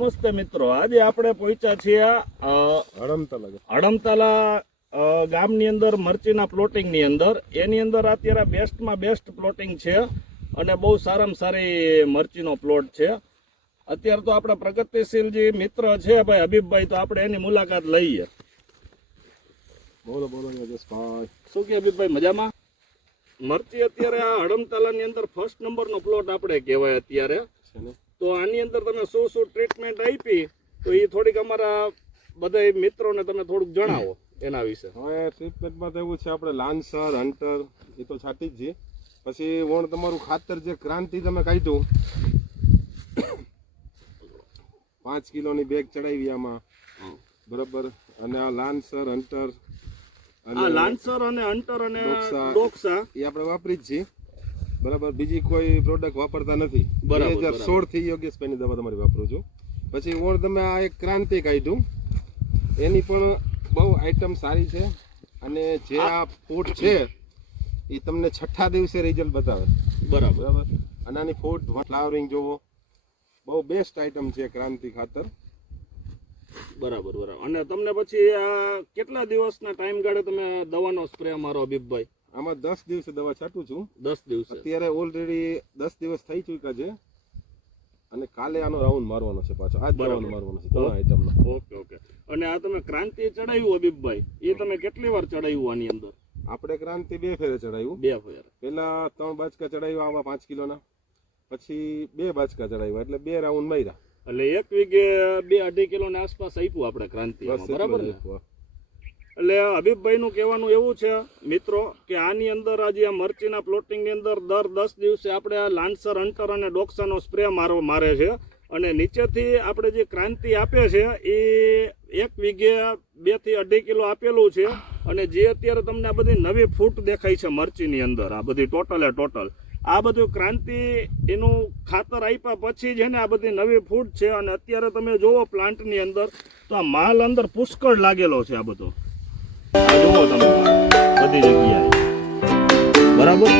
નમસ્તે મિત્રો, આજે આપણે પહોંચ્યા છીએ હડમતાલા ગામની અંદર મરચીના પ્લોટિંગની અંદર. એની અંદર અત્યારે બેસ્ટમાં બેસ્ટ પ્લોટિંગ છે અને બહુ સારામાં સારી મરચીનો પ્લોટ છે. અત્યારે તો આપણે પ્રગતિશીલ જે મિત્ર છે ભાઈ હબીબભાઈ, તો આપણે એની મુલાકાત લઈએ. બોલો બોલો યજેશભાઈ, શું કે હબીબભાઈ, મજામાં? મરચી અત્યારે આ હડમતાલાની અંદર ફર્સ્ટ નંબરનો પ્લોટ આપણે કહેવાય અત્યારે. તો આની અંદર તમે શું શું ટ્રીટમેન્ટ આપી, તો એ થોડીક અમારા બધા મિત્રોને તમે થોડુંક જણાવો એના વિશે. હવે ટ્રીટમેન્ટમાં તો એવું છે, આપણે લાન્સર હન્ટર એ તો છાંટી જ છીએ. પછી વણ તમારું ખાતર જે ક્રાંતિ તમે કાઢ્યું 5 કિલોની બેગ ચડાવી આમાં, બરાબર. અને આ લાન્સર હન્ટર લાન્સર અને હન્ટર અને ડોક્સા એ આપણે વાપરી જ છીએ, બરાબર. બીજી કોઈ પ્રોડક્ટ વાપરતા નથી. 2016 થી યોગેશભાઈની દવા તમારી વાપરું છું. પછી ઓણ તમે આ એક ક્રાંતિ કાઢ્યું, એની પણ બહુ આઈટમ સારી છે. અને જે આ ફૂટ છે એ તમને 6થા દિવસે રિઝલ્ટ બતાવે, બરાબર. અને આની ફૂટ ફ્લાવરિંગ જોવો, બહુ બેસ્ટ આઈટમ છે ક્રાંતિ ખાતર, બરાબર. અને તમને પછી આ કેટલા દિવસના ટાઈમ ગાળે તમે દવાનો સ્પ્રે મારો હબીબભાઈ? આમાં 10 દિવસે દવા છાંટું છું. 10 દિવસ અત્યારે ઓલરેડી 10 દિવસ થઈ ચૂક્યા છે. અને કાલે આનો રાઉન્ડ મારવાનો છે, પાછો આજ રાઉન્ડ મારવાનો છે ત્રણ આઈટમનો. ઓકે. અને આ તમે ક્રાંતિ ચડાવ્યું હબીબભાઈ, એ તમે કેટલી વાર ચડાવ્યું આની અંદર? આપણે ક્રાંતિ 2 ફેરે ચડાવ્યું. 2 ફેરે. પેલા 3 બાચકા ચડાવ્યા આવા 5 કિલોના, પછી 2 બાચકા ચડાવ્યા, એટલે 2 રાઉન્ડ માર્યા. એટલે 1 વીઘે 2-2.5 કિલોની આસપાસ આપ્યું આપણે ક્રાંતિ, બરાબર ને? એટલે હબીબભાઈ નું કહેવાનું એવું છે મિત્રો કે આની અંદર આજે આ મરચીના પ્લોટિંગ ની અંદર દર 10 દિવસે આપણે આ લાન્સર હન્ટર અને ડોક્સાનો સ્પ્રે મારે છે. અને નીચેથી આપણે જે ક્રાંતિ આપે છે એ 1 વીઘે 2 થી 2.5 કિલો આપેલું છે. અને જે અત્યારે તમને આ બધી નવી ફૂટ દેખાય છે મરચીની અંદર, આ બધી ટોટલ આ બધું ક્રાંતિ એનું ખાતર આપ્યા પછી છે ને આ બધી નવી ફૂટ છે. અને અત્યારે તમે જોવો પ્લાન્ટની અંદર તો આ માલ અંદર પુષ્કળ લાગેલો છે. આ બધો જુઓ તમે બધી જગ્યાએ, બરાબર.